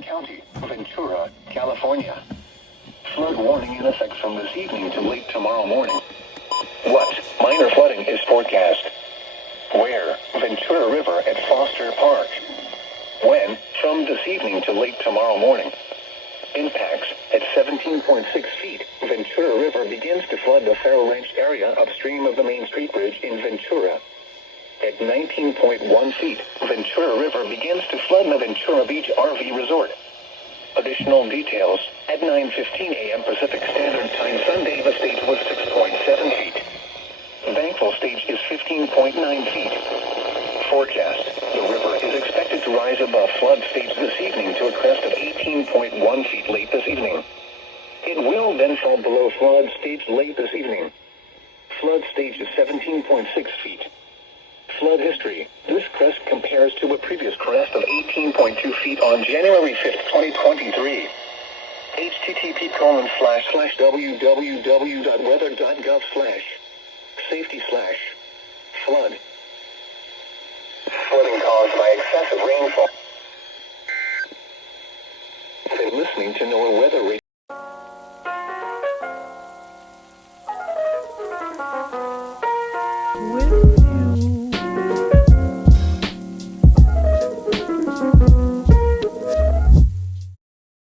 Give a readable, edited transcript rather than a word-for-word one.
San County, Ventura, California. Flood warning in effect from this evening to late tomorrow morning. What? Minor flooding is forecast. Where? Ventura River at Foster Park. When? From this evening to late tomorrow morning. Impacts: at 17.6 feet, Ventura River begins to flood the Faro Ranch area upstream of the Main Street Bridge in Ventura. At 19.1 feet, Ventura River begins to flood the Ventura Beach RV Resort. Additional details: at 9:15 a.m. Pacific Standard Time Sunday, the stage was 6.7 feet. Thankful stage is 15.9 feet. Forecast: the river is expected to rise above flood stage this evening to a crest of 18.1 feet late this evening. It will then fall below flood stage late this evening. Flood stage is 17.6 feet. Flood history: this crest compares to a previous crest of 18.2 feet on January 5th, 2023. http://www.weather.gov/safety/flood. Flooding caused by excessive rainfall. Been listening to NOAA Weather Radio.